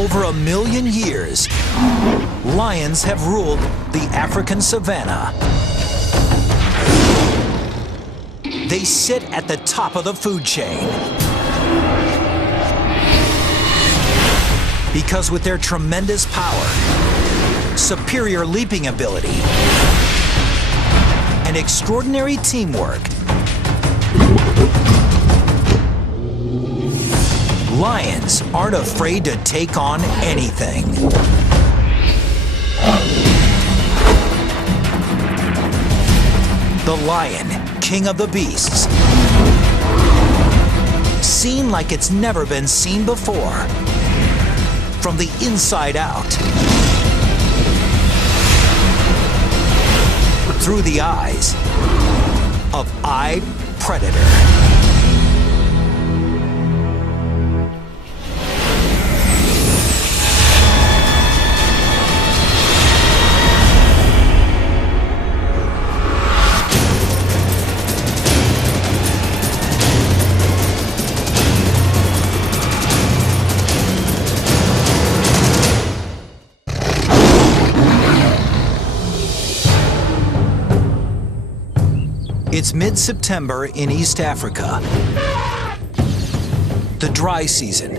over 1 million years, lions have ruled the African savanna. They sit at the top of the food chain. Because with their tremendous power, superior leaping ability, and extraordinary teamwork, lions aren't afraid to take on anything. The lion, king of the beasts, seen like it's never been seen before, from the inside out, through the eyes of Predator. It's mid-September in East Africa, the dry season.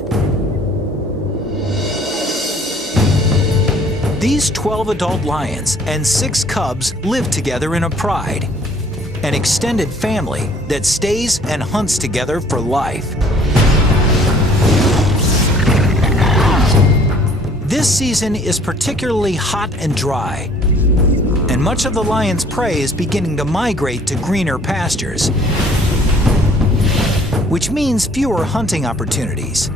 These 12 adult lions and 6 cubs live together in a pride, an extended family that stays and hunts together for life. This season is particularly hot and dry, and much of the lion's prey is beginning to migrate to greener pastures, which means fewer hunting opportunities.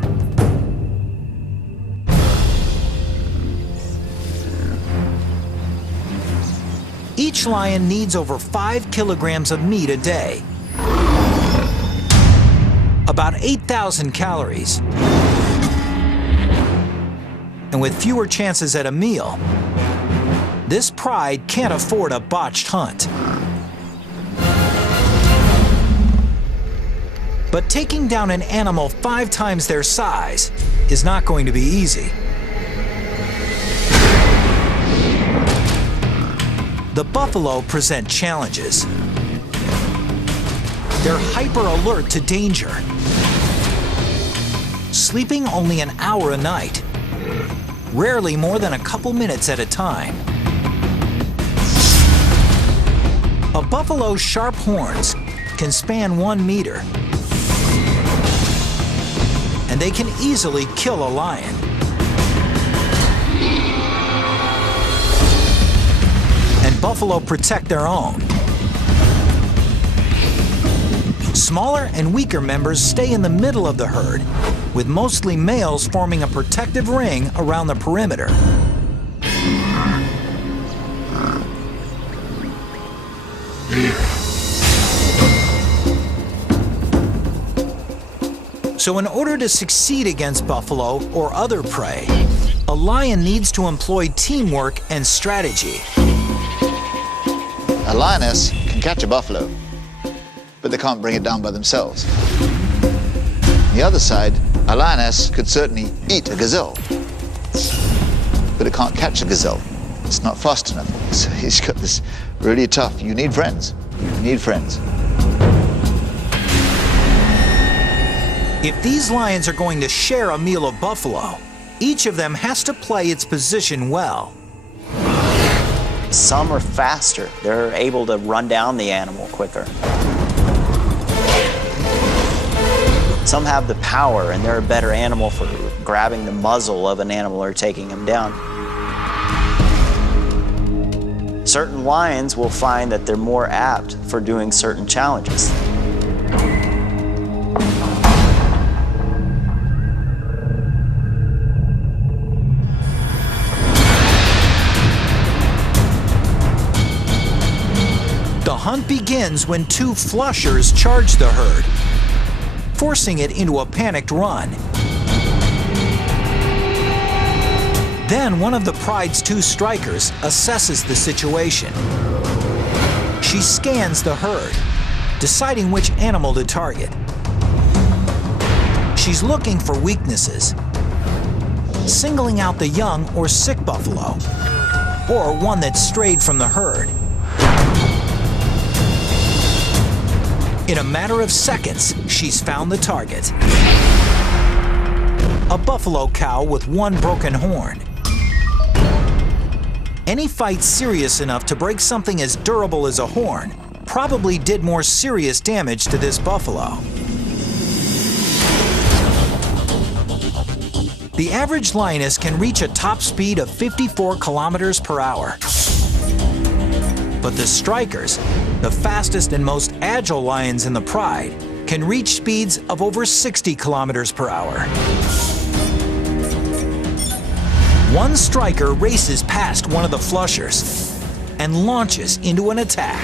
Each lion needs over 5 kilograms of meat a day, about 8,000 calories, and with fewer chances at a meal, this pride can't afford a botched hunt. But taking down an animal 5 times their size is not going to be easy. The buffalo present challenges. They're hyper alert to danger, sleeping only an hour a night, rarely more than a couple minutes at a time. A buffalo's sharp horns can span 1 meter, and they can easily kill a lion. And buffalo protect their own. Smaller and weaker members stay in the middle of the herd, with mostly males forming a protective ring around the perimeter. So in order to succeed against buffalo or other prey, a lion needs to employ teamwork and strategy. A lioness can catch a buffalo, but they can't bring it down by themselves. On the other side, a lioness could certainly eat a gazelle, but it can't catch a gazelle. It's not fast enough. So he's got this really tough. You need friends. You need friends. If these lions are going to share a meal of buffalo, each of them has to play its position well. Some are faster. They're able to run down the animal quicker. Some have the power, and they're a better animal for grabbing the muzzle of an animal or taking him down. Certain lions will find that they're more apt for doing certain challenges. The hunt begins when 2 flushers charge the herd, forcing it into a panicked run. Then one of the pride's 2 strikers assesses the situation. She scans the herd, deciding which animal to target. She's looking for weaknesses, singling out the young or sick buffalo, or one that strayed from the herd. In a matter of seconds, she's found the target. A buffalo cow with one broken horn. Any fight serious enough to break something as durable as a horn probably did more serious damage to this buffalo. The average lioness can reach a top speed of 54 kilometers per hour. But the strikers, the fastest and most agile lions in the pride, can reach speeds of over 60 kilometers per hour. One striker races past one of the flushers and launches into an attack.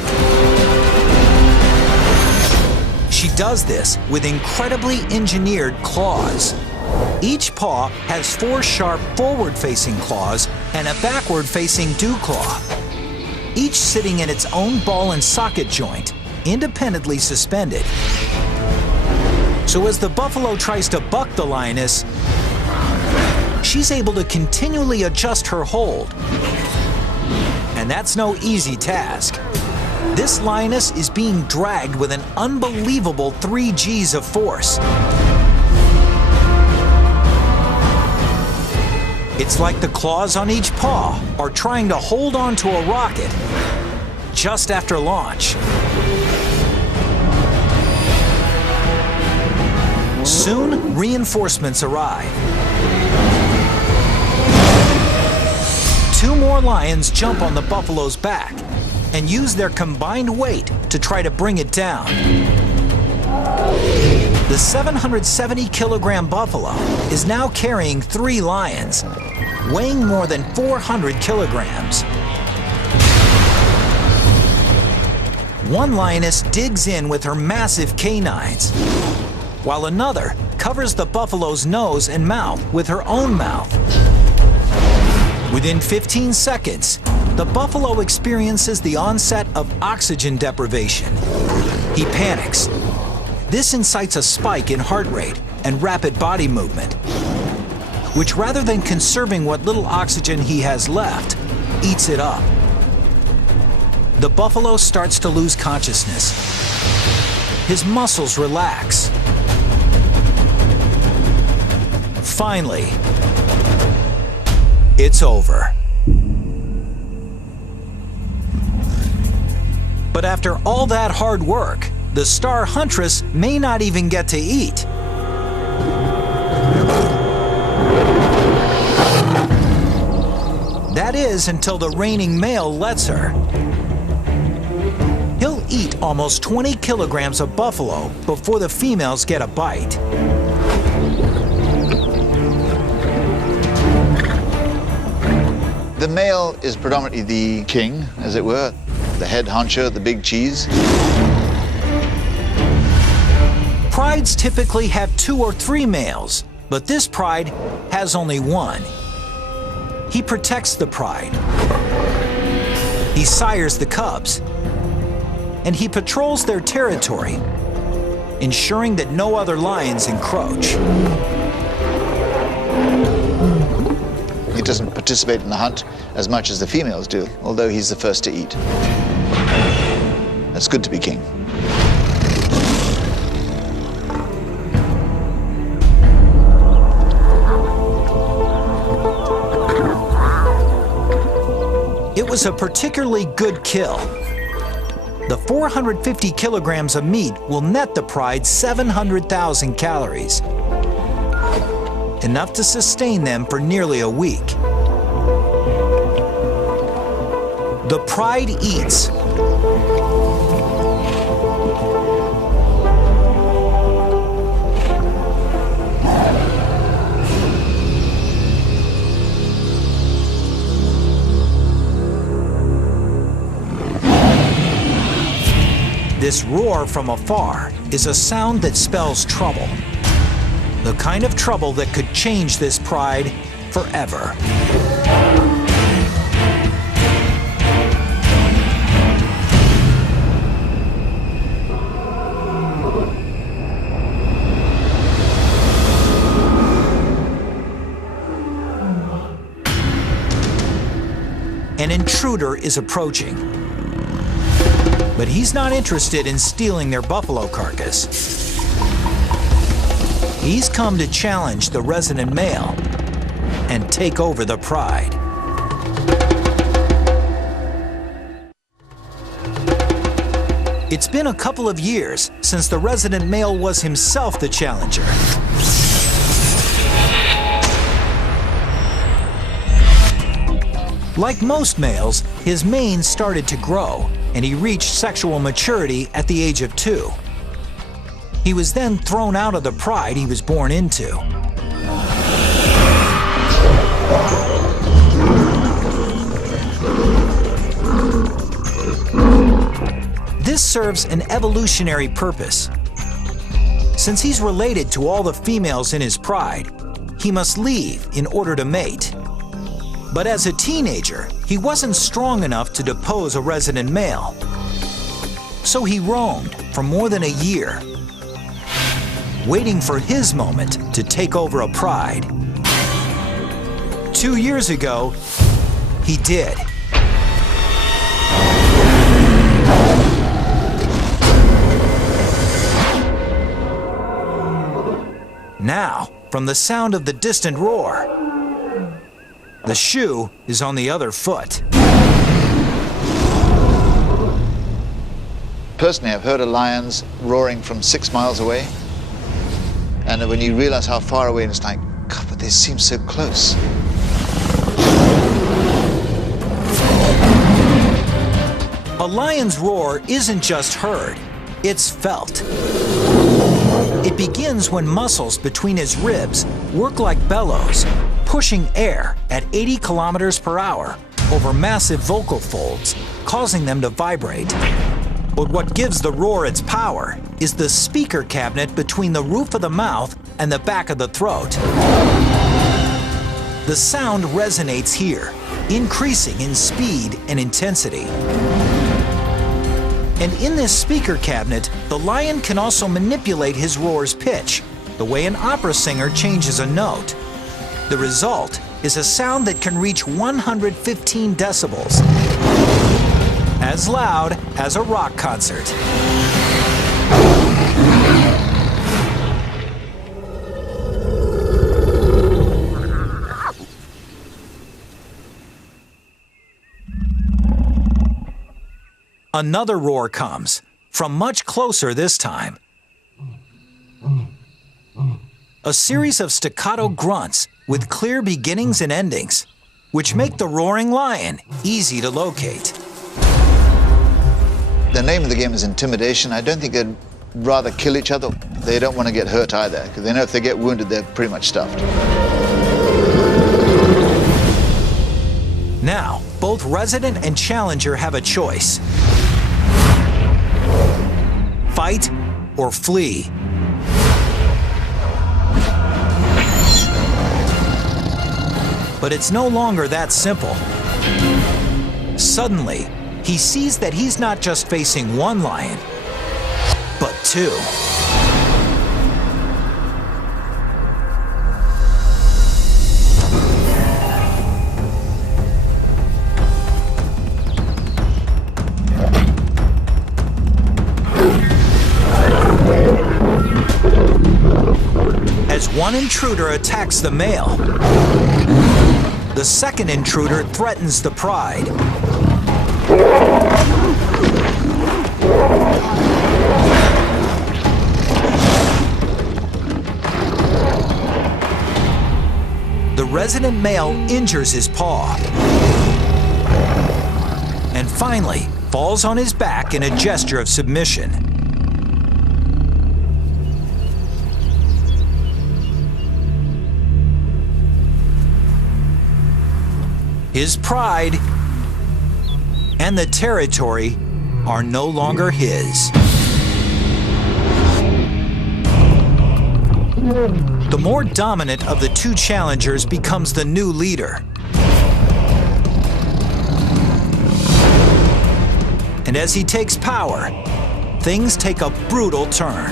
She does this with incredibly engineered claws. Each paw has 4 sharp forward-facing claws and a backward-facing dew claw, each sitting in its own ball and socket joint, independently suspended. So as the buffalo tries to buck the lioness, she's able to continually adjust her hold. And that's no easy task. This lioness is being dragged with an unbelievable 3 Gs of force. It's like the claws on each paw are trying to hold on to a rocket just after launch. Soon, reinforcements arrive. 2 more lions jump on the buffalo's back and use their combined weight to try to bring it down. The 770-kilogram buffalo is now carrying 3 lions, weighing more than 400 kilograms. One lioness digs in with her massive canines, while another covers the buffalo's nose and mouth with her own mouth. Within 15 seconds, the buffalo experiences the onset of oxygen deprivation. He panics. This incites a spike in heart rate and rapid body movement, which, rather than conserving what little oxygen he has left, eats it up. The buffalo starts to lose consciousness. His muscles relax. Finally, it's over. But after all that hard work, the star huntress may not even get to eat. That is, until the reigning male lets her. He'll eat almost 20 kilograms of buffalo before the females get a bite. The male is predominantly the king, as it were, the head honcho, the big cheese. Prides typically have 2 or 3 males, but this pride has only 1. He protects the pride. He sires the cubs. And he patrols their territory, ensuring that no other lions encroach. He doesn't participate in the hunt as much as the females do, although he's the first to eat. It's good to be king. It was a particularly good kill. The 450 kilograms of meat will net the pride 700,000 calories, enough to sustain them for nearly a week. The pride eats. This roar from afar is a sound that spells trouble. The kind of trouble that could change this pride forever. An intruder is approaching. But he's not interested in stealing their buffalo carcass. He's come to challenge the resident male and take over the pride. It's been a couple of years since the resident male was himself the challenger. Like most males, his mane started to grow, and he reached sexual maturity at the age of 2. He was then thrown out of the pride he was born into. This serves an evolutionary purpose. Since he's related to all the females in his pride, he must leave in order to mate. But as a teenager, he wasn't strong enough to depose a resident male. So he roamed for more than a year, waiting for his moment to take over a pride. 2 years ago, he did. Now, from the sound of the distant roar, the shoe is on the other foot. Personally, I've heard of lions roaring from 6 miles away. And when you realize how far away, it's like, God, but they seem so close. A lion's roar isn't just heard, it's felt. It begins when muscles between his ribs work like bellows, pushing air at 80 kilometers per hour over massive vocal folds, causing them to vibrate. But what gives the roar its power is the speaker cabinet between the roof of the mouth and the back of the throat. The sound resonates here, increasing in speed and intensity. And in this speaker cabinet, the lion can also manipulate his roar's pitch, the way an opera singer changes a note. The result is a sound that can reach 115 decibels, as loud as a rock concert. Another roar comes, from much closer this time. A series of staccato grunts with clear beginnings and endings, which make the roaring lion easy to locate. The name of the game is intimidation. I don't think they'd rather kill each other. They don't want to get hurt either, because they know if they get wounded, they're pretty much stuffed. Now, both resident and challenger have a choice. Fight or flee. But it's no longer that simple. Suddenly, he sees that he's not just facing one lion, but 2. As one intruder attacks the male, the second intruder threatens the pride. The resident male injures his paw and finally falls on his back in a gesture of submission. His pride and the territory are no longer his. The more dominant of the 2 challengers becomes the new leader. And as he takes power, things take a brutal turn.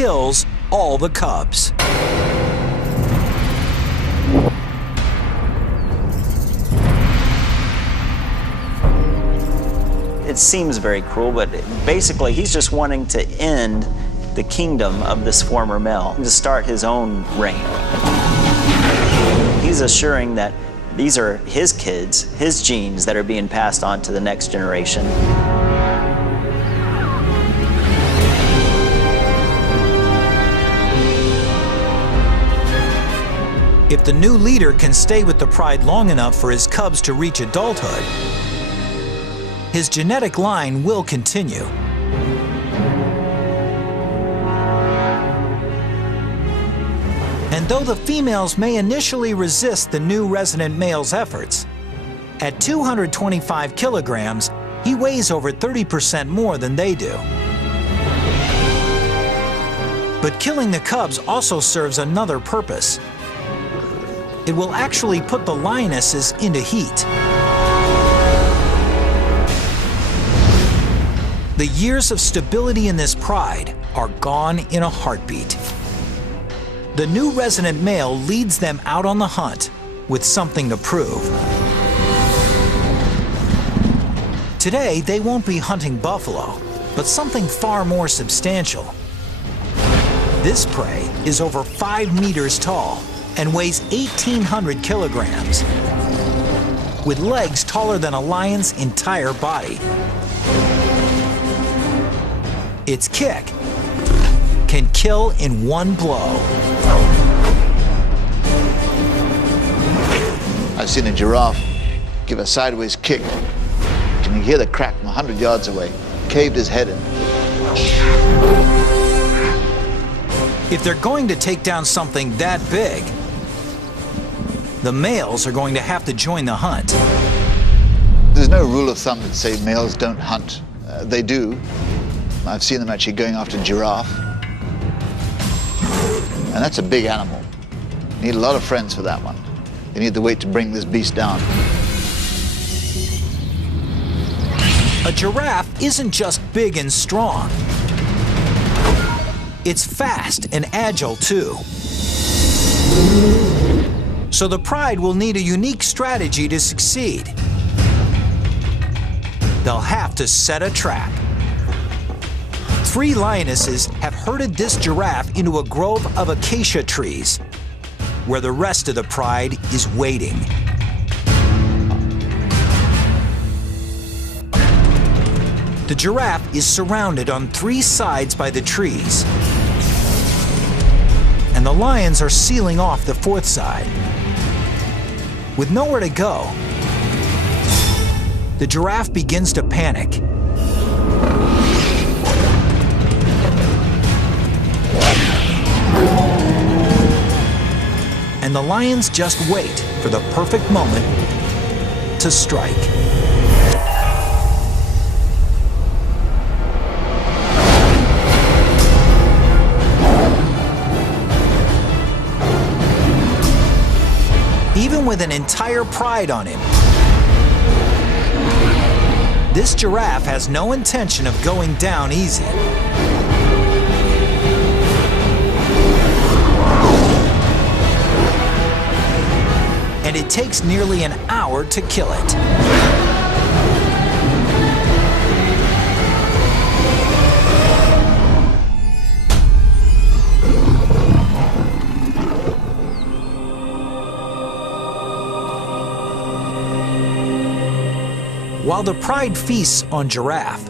kills all the cubs. It seems very cruel, but basically he's just wanting to end the kingdom of this former male, to start his own reign. He's assuring that these are his kids, his genes that are being passed on to the next generation. If the new leader can stay with the pride long enough for his cubs to reach adulthood, his genetic line will continue. And though the females may initially resist the new resident male's efforts, at 225 kilograms, he weighs over 30% more than they do. But killing the cubs also serves another purpose. It will actually put the lionesses into heat. The years of stability in this pride are gone in a heartbeat. The new resident male leads them out on the hunt with something to prove. Today, they won't be hunting buffalo, but something far more substantial. This prey is over 5 meters tall and weighs 1,800 kilograms, with legs taller than a lion's entire body. Its kick can kill in one blow. I've seen a giraffe give a sideways kick. Can you hear the crack from 100 yards away? Caved his head in. If they're going to take down something that big, the males are going to have to join the hunt. There's no rule of thumb that say males don't hunt. They do. I've seen them actually going after giraffe. And that's a big animal. You need a lot of friends for that one. You need the weight to bring this beast down. A giraffe isn't just big and strong. It's fast and agile too. So the pride will need a unique strategy to succeed. They'll have to set a trap. 3 lionesses have herded this giraffe into a grove of acacia trees, where the rest of the pride is waiting. The giraffe is surrounded on 3 sides by the trees, and the lions are sealing off the 4th side. With nowhere to go, the giraffe begins to panic. And the lions just wait for the perfect moment to strike. Even with an entire pride on him, this giraffe has no intention of going down easy. And it takes nearly an hour to kill it. While the pride feasts on giraffe,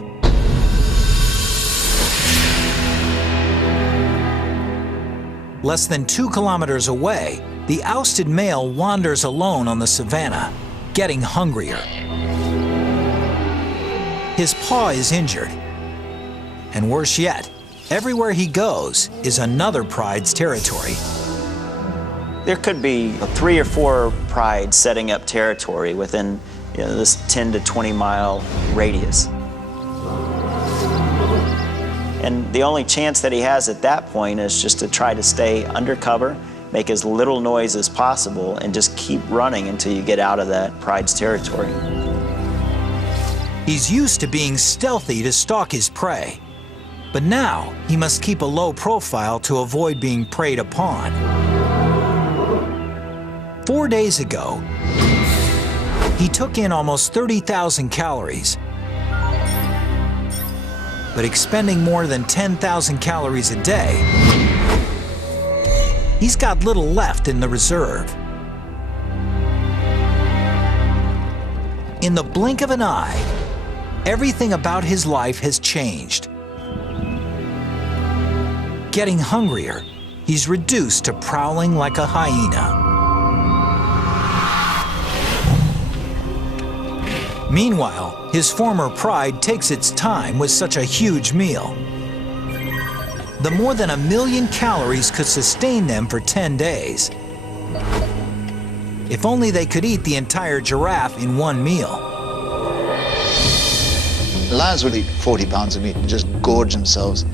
less than 2 kilometers away, the ousted male wanders alone on the savanna, getting hungrier. His paw is injured, and worse yet, everywhere he goes is another pride's territory. There could be 3 or 4 prides setting up territory within this 10 to 20 mile radius. And the only chance that he has at that point is just to try to stay undercover, make as little noise as possible, and just keep running until you get out of that pride's territory. He's used to being stealthy to stalk his prey, But now he must keep a low profile to avoid being preyed upon. 4 days ago, he took in almost 30,000 calories, but expending more than 10,000 calories a day, he's got little left in the reserve. In the blink of an eye, everything about his life has changed. Getting hungrier, he's reduced to prowling like a hyena. Meanwhile, his former pride takes its time with such a huge meal. The more than 1 million calories could sustain them for 10 days. If only they could eat the entire giraffe in one meal. Lions will eat 40 pounds of meat and just gorge themselves.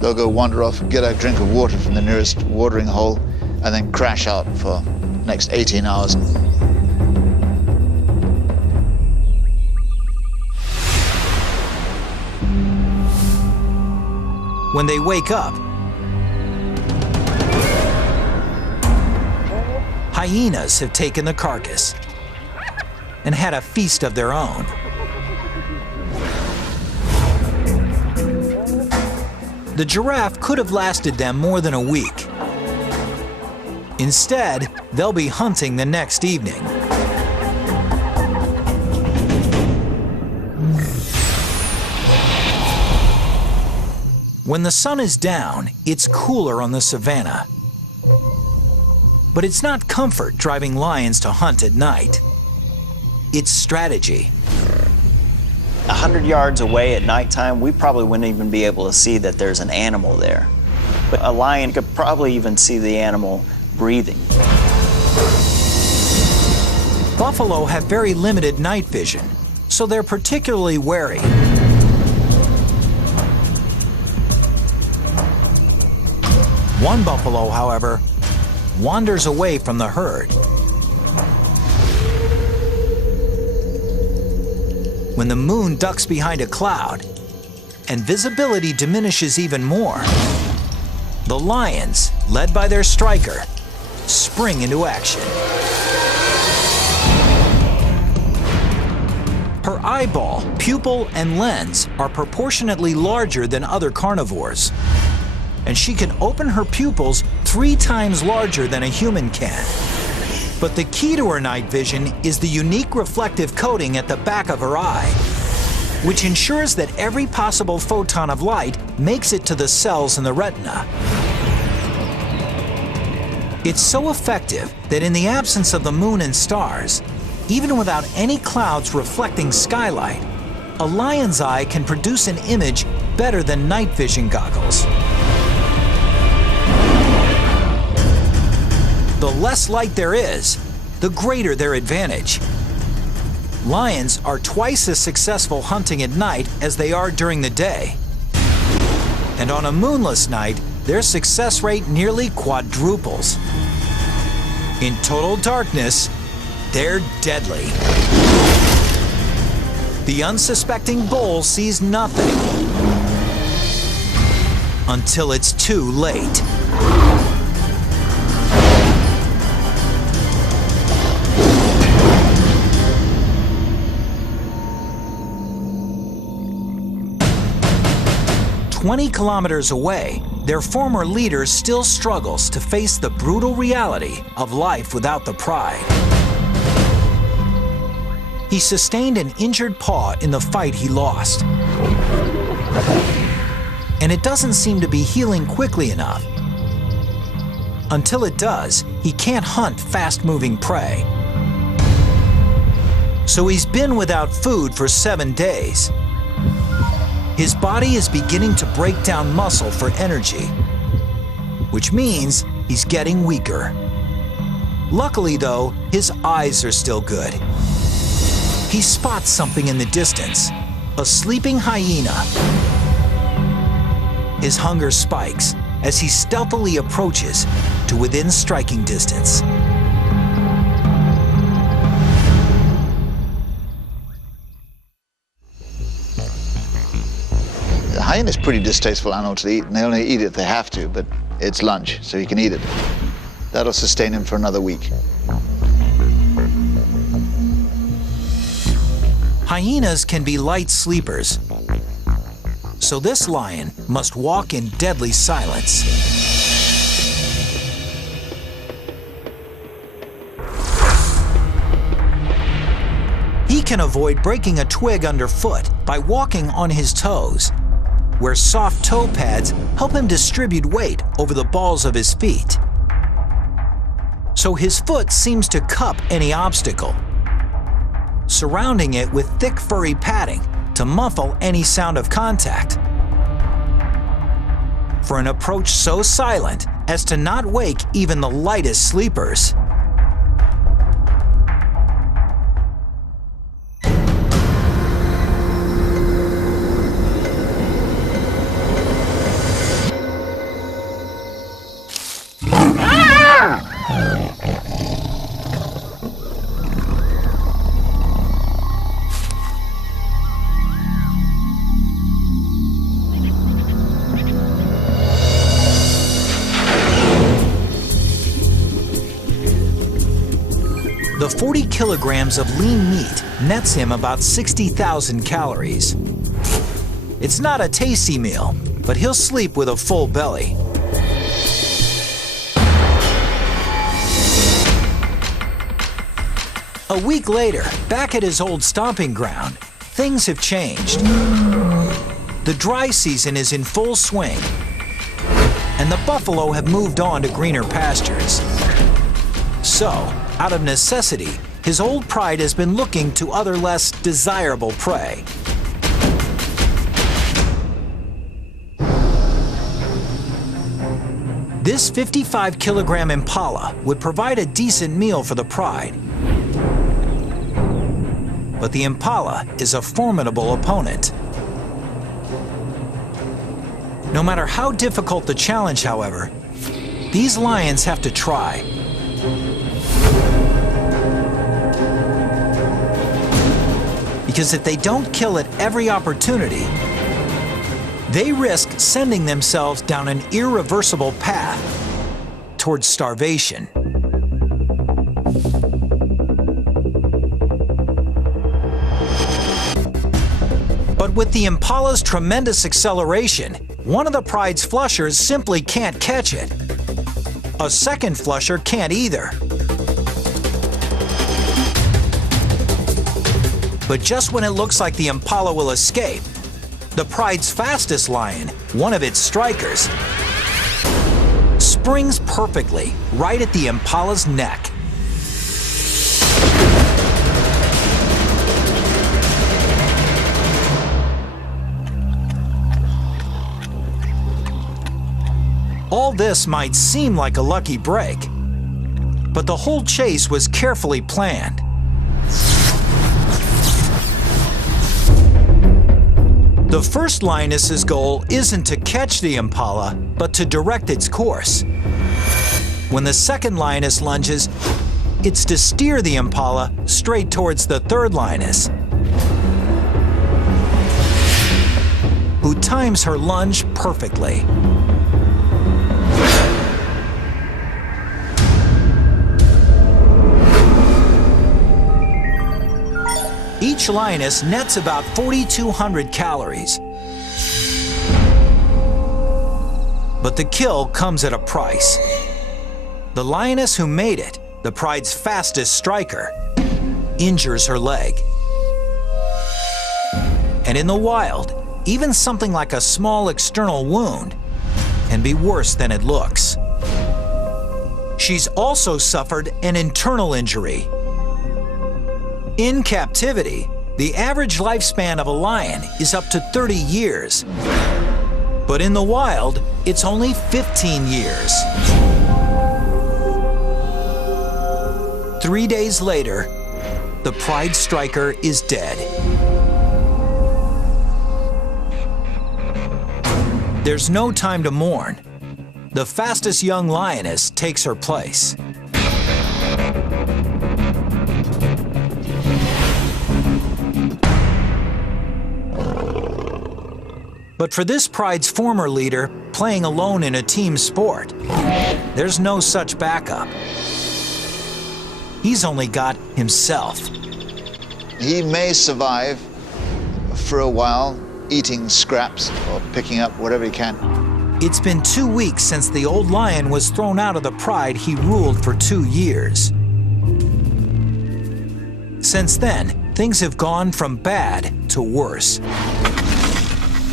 They'll go wander off and get a drink of water from the nearest watering hole and then crash out for the next 18 hours. When they wake up, hyenas have taken the carcass and had a feast of their own. The giraffe could have lasted them more than a week. Instead, they'll be hunting the next evening. When the sun is down, it's cooler on the savannah. But it's not comfort driving lions to hunt at night. It's strategy. 100 yards away at nighttime, we probably wouldn't even be able to see that there's an animal there. But a lion could probably even see the animal breathing. Buffalo have very limited night vision, so they're particularly wary. One buffalo, however, wanders away from the herd. When the moon ducks behind a cloud and visibility diminishes even more, the lions, led by their striker, spring into action. Her eyeball, pupil, and lens are proportionately larger than other carnivores, and she can open her pupils 3 times larger than a human can. But the key to her night vision is the unique reflective coating at the back of her eye, which ensures that every possible photon of light makes it to the cells in the retina. It's so effective that in the absence of the moon and stars, even without any clouds reflecting skylight, a lion's eye can produce an image better than night vision goggles. The less light there is, the greater their advantage. Lions are twice as successful hunting at night as they are during the day. And on a moonless night, their success rate nearly quadruples. In total darkness, they're deadly. The unsuspecting bull sees nothing until it's too late. "20 kilometers away, their former leader still struggles to face the brutal reality of life without the pride. He sustained an injured paw in the fight he lost. And it doesn't seem to be healing quickly enough. Until it does, he can't hunt fast-moving prey. So he's been without food for 7 days. His body is beginning to break down muscle for energy, which means he's getting weaker. Luckily, though, his eyes are still good. He spots something in the distance, a sleeping hyena. His hunger spikes as he stealthily approaches to within striking distance. The Hyena's a pretty distasteful animal to eat, and they only eat it if they have to, but it's lunch, so he can eat it. That'll sustain him for another week. Hyenas can be light sleepers, so this lion must walk in deadly silence. He can avoid breaking a twig underfoot by walking on his toes, where soft toe pads help him distribute weight over the balls of his feet. So his foot seems to cup any obstacle, surrounding it with thick furry padding to muffle any sound of contact. For an approach so silent as to not wake even the lightest sleepers. The 40 kilograms of lean meat nets him about 60,000 calories. It's not a tasty meal, but he'll sleep with a full belly. A week later, back at his old stomping ground, things have changed. The dry season is in full swing, and the buffalo have moved on to greener pastures. So, out of necessity, his old pride has been looking to other less desirable prey. This 55-kilogram impala would provide a decent meal for the pride. But the impala is a formidable opponent. No matter how difficult the challenge, however, these lions have to try. Because if they don't kill at every opportunity, they risk sending themselves down an irreversible path towards starvation. But with the impala's tremendous acceleration, one of the pride's flushers simply can't catch it. A second flusher can't either. But just when it looks like the impala will escape, the pride's fastest lion, one of its strikers, springs perfectly right at the impala's neck. All this might seem like a lucky break, but the whole chase was carefully planned. The first lioness's goal isn't to catch the impala, but to direct its course. When the second lioness lunges, it's to steer the impala straight towards the third lioness, who times her lunge perfectly. Each lioness nets about 4,200 calories. But the kill comes at a price. The lioness who made it, the pride's fastest striker, injures her leg. And in the wild, even something like a small external wound can be worse than it looks. She's also suffered an internal injury. In captivity, the average lifespan of a lion is up to 30 years. But in the wild, it's only 15 years. 3 days later, the pride striker is dead. There's no time to mourn. The fastest young lioness takes her place. But for this pride's former leader, playing alone in a team sport, there's no such backup. He's only got himself. He may survive for a while, eating scraps or picking up whatever he can. It's been 2 weeks since the old lion was thrown out of the pride he ruled for 2 years. Since then, things have gone from bad to worse.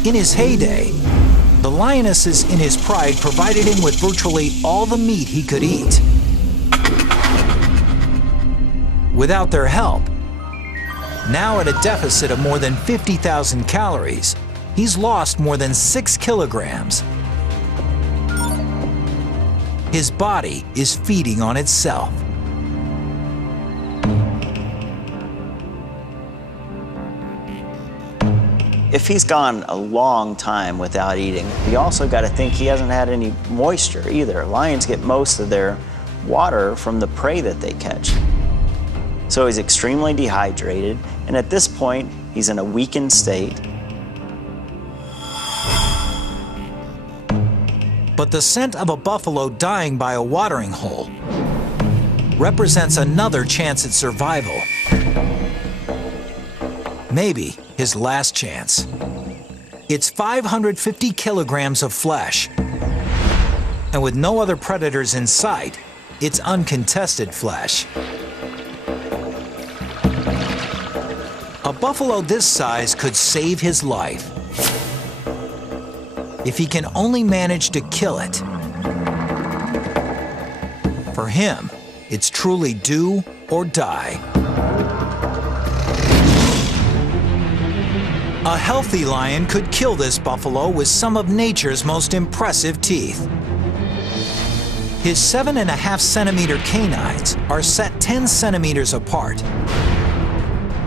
In his heyday, the lionesses in his pride provided him with virtually all the meat he could eat. Without their help, now at a deficit of more than 50,000 calories, he's lost more than 6 kilograms. His body is feeding on itself. If he's gone a long time without eating, you also got to think he hasn't had any moisture either. Lions get most of their water from the prey that they catch. So he's extremely dehydrated, and at this point, he's in a weakened state. But the scent of a buffalo dying by a watering hole represents another chance at survival. Maybe his last chance. It's 550 kilograms of flesh. And with no other predators in sight, it's uncontested flesh. A buffalo this size could save his life if he can only manage to kill it. For him, it's truly do or die. A healthy lion could kill this buffalo with some of nature's most impressive teeth. His 7.5 centimeter canines are set 10 centimeters apart,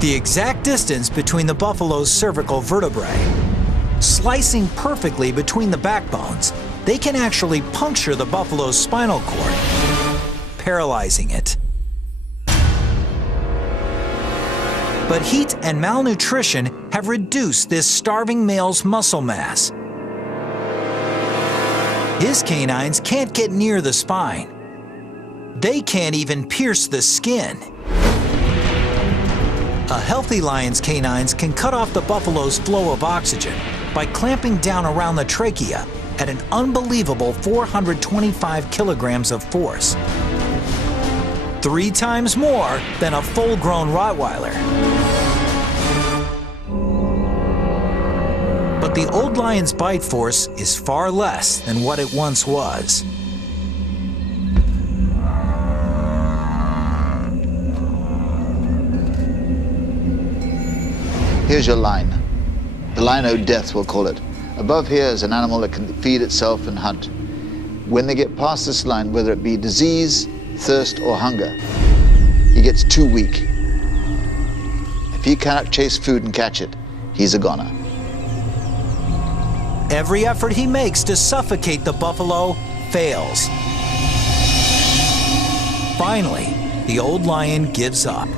the exact distance between the buffalo's cervical vertebrae. Slicing perfectly between the backbones, they can actually puncture the buffalo's spinal cord, paralyzing it. But heat and malnutrition have reduced this starving male's muscle mass. His canines can't get near the spine. They can't even pierce the skin. A healthy lion's canines can cut off the buffalo's flow of oxygen by clamping down around the trachea at an unbelievable 425 kilograms of force. 3 times more than a full-grown Rottweiler. But the old lion's bite force is far less than what it once was. Here's your line. The line o' death, we'll call it. Above here is an animal that can feed itself and hunt. When they get past this line, whether it be disease, thirst, or hunger, he gets too weak. If he cannot chase food and catch it, he's a goner. Every effort he makes to suffocate the buffalo fails. Finally, the old lion gives up.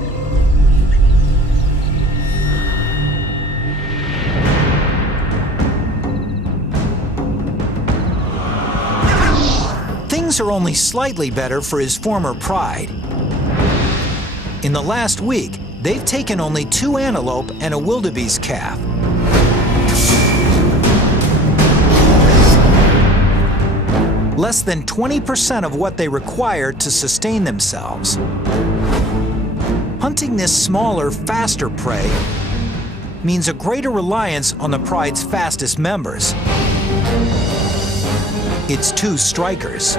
Things are only slightly better for his former pride. In the last week, they've taken only 2 antelope and a wildebeest calf. Less than 20% of what they require to sustain themselves. Hunting this smaller, faster prey means a greater reliance on the pride's fastest members. It's 2 strikers.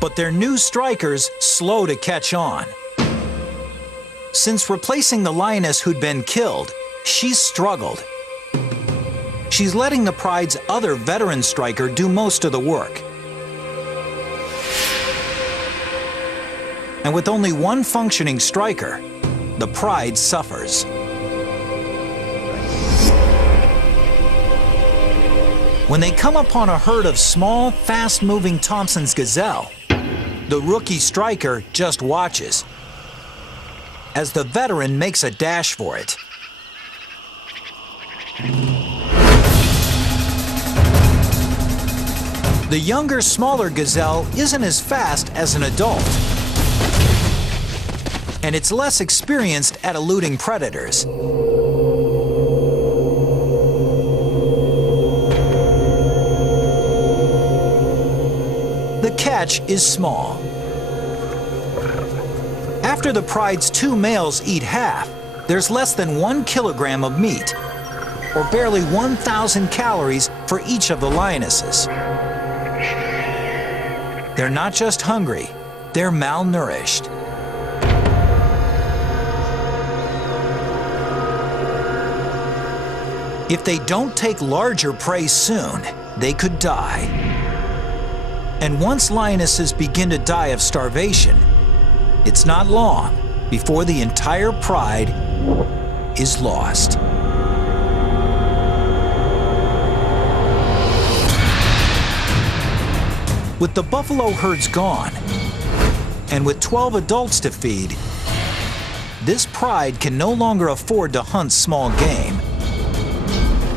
But their new strikers slow to catch on. Since replacing the lioness who'd been killed, she's struggled. She's letting the pride's other veteran striker do most of the work. And with only one functioning striker, the pride suffers. When they come upon a herd of small, fast-moving Thompson's gazelle, the rookie striker just watches as the veteran makes a dash for it. The younger, smaller gazelle isn't as fast as an adult, and it's less experienced at eluding predators. The catch is small. After the pride's 2 males eat half, there's less than 1 kilogram of meat, or barely 1,000 calories for each of the lionesses. They're not just hungry, they're malnourished. If they don't take larger prey soon, they could die. And once lionesses begin to die of starvation, it's not long before the entire pride is lost. With the buffalo herds gone, and with 12 adults to feed, this pride can no longer afford to hunt small game.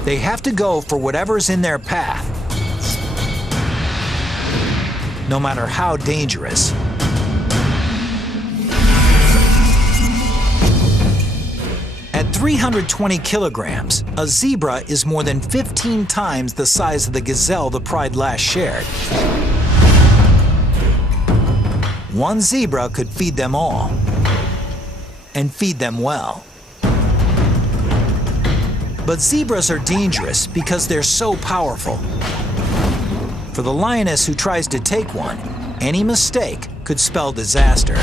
They have to go for whatever's in their path, no matter how dangerous. At 320 kilograms, a zebra is more than 15 times the size of the gazelle the pride last shared. One zebra could feed them all, and feed them well. But zebras are dangerous because they're so powerful. For the lioness who tries to take one, any mistake could spell disaster.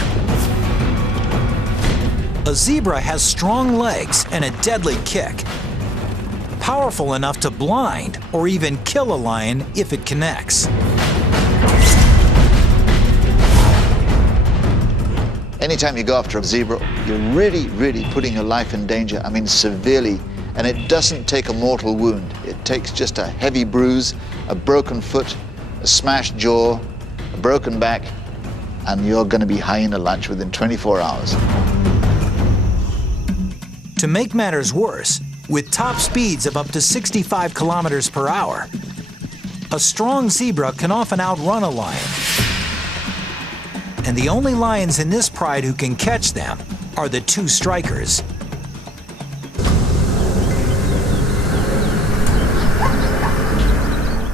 A zebra has strong legs and a deadly kick, powerful enough to blind or even kill a lion if it connects. Anytime you go after a zebra, you're really putting your life in danger, I mean severely, and it doesn't take a mortal wound. It takes just a heavy bruise, a broken foot, a smashed jaw, a broken back, and you're going to be hyena lunch within 24 hours. To make matters worse, with top speeds of up to 65 kilometers per hour, a strong zebra can often outrun a lion. And the only lions in this pride who can catch them are the 2 strikers.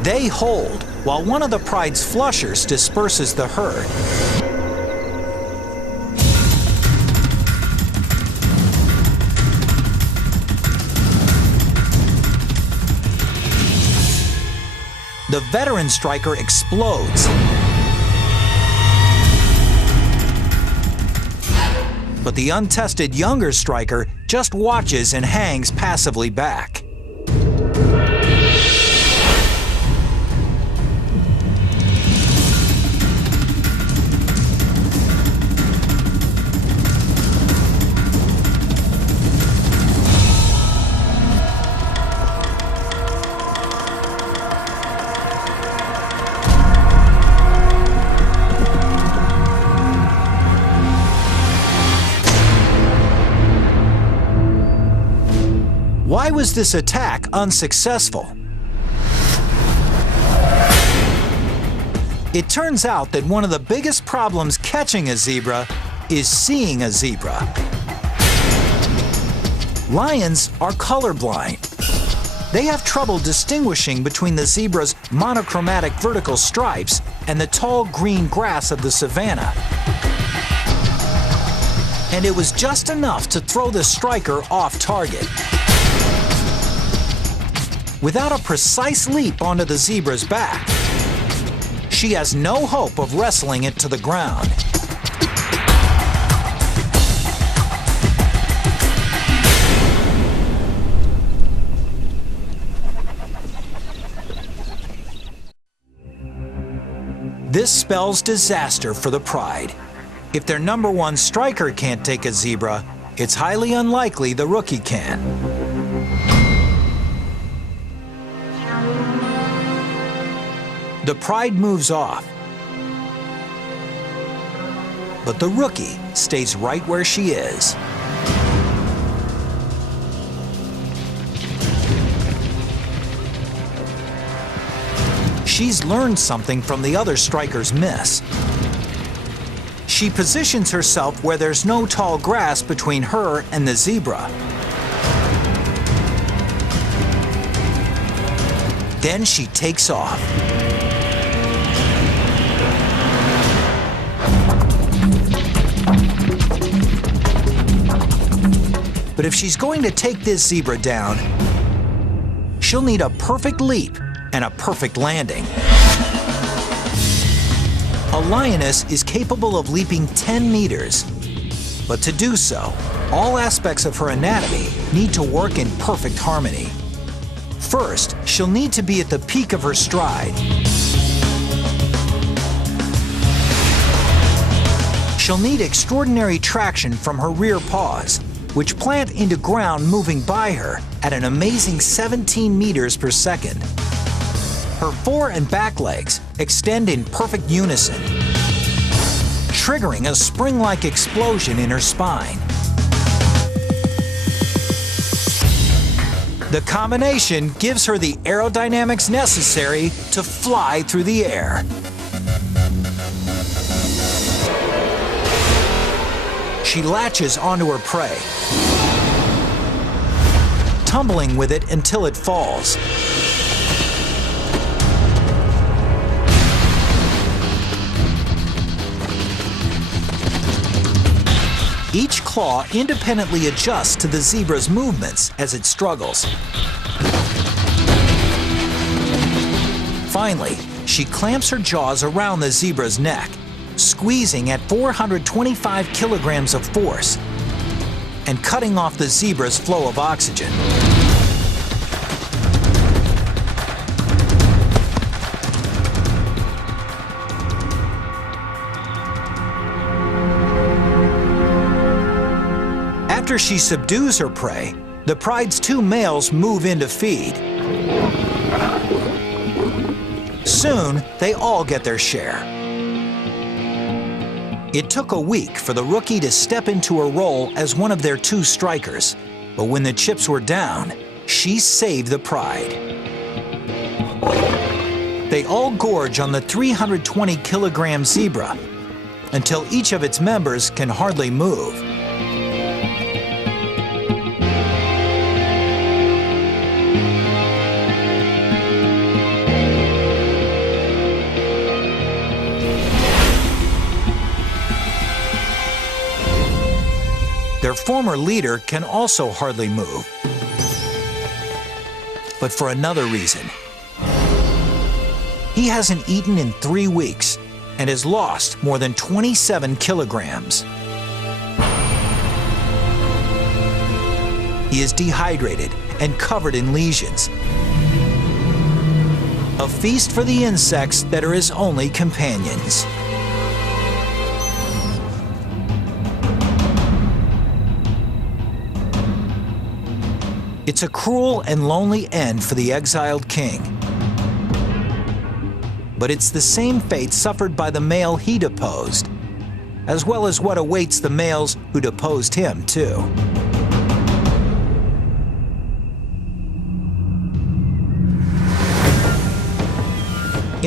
They hold while one of the pride's flushers disperses the herd. The veteran striker explodes. But the untested younger striker just watches and hangs passively back. Why was this attack unsuccessful? It turns out that one of the biggest problems catching a zebra is seeing a zebra. Lions are colorblind. They have trouble distinguishing between the zebra's monochromatic vertical stripes and the tall green grass of the savanna. And it was just enough to throw the striker off target. Without a precise leap onto the zebra's back, she has no hope of wrestling it to the ground. This spells disaster for the pride. If their number 1 striker can't take a zebra, it's highly unlikely the rookie can. The pride moves off, but the rookie stays right where she is. She's learned something from the other strikers' miss. She positions herself where there's no tall grass between her and the zebra. Then she takes off. But if she's going to take this zebra down, she'll need a perfect leap and a perfect landing. A lioness is capable of leaping 10 meters. But to do so, all aspects of her anatomy need to work in perfect harmony. First, she'll need to be at the peak of her stride. She'll need extraordinary traction from her rear paws, which plant into ground moving by her at an amazing 17 meters per second. Her fore and back legs extend in perfect unison, triggering a spring-like explosion in her spine. The combination gives her the aerodynamics necessary to fly through the air. She latches onto her prey, tumbling with it until it falls. Each claw independently adjusts to the zebra's movements as it struggles. Finally, she clamps her jaws around the zebra's neck, squeezing at 425 kilograms of force and cutting off the zebra's flow of oxygen. After she subdues her prey, the pride's two males move in to feed. Soon, they all get their share. It took a week for the rookie to step into her role as one of their two strikers, but when the chips were down, she saved the pride. They all gorge on the 320-kilogram zebra until each of its members can hardly move. Their former leader can also hardly move, but for another reason. He hasn't eaten in 3 weeks and has lost more than 27 kilograms. He is dehydrated and covered in lesions. A feast for the insects that are his only companions. It's a cruel and lonely end for the exiled king. But it's the same fate suffered by the male he deposed, as well as what awaits the males who deposed him, too.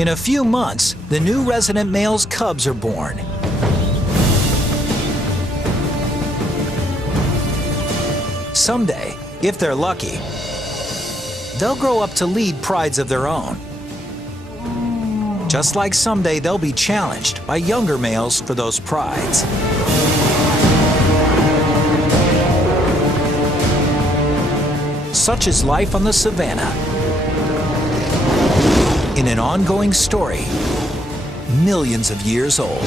In a few months, the new resident male's cubs are born. Someday, if they're lucky, they'll grow up to lead prides of their own. Just like someday they'll be challenged by younger males for those prides. Such is life on the savannah. In an ongoing story, millions of years old.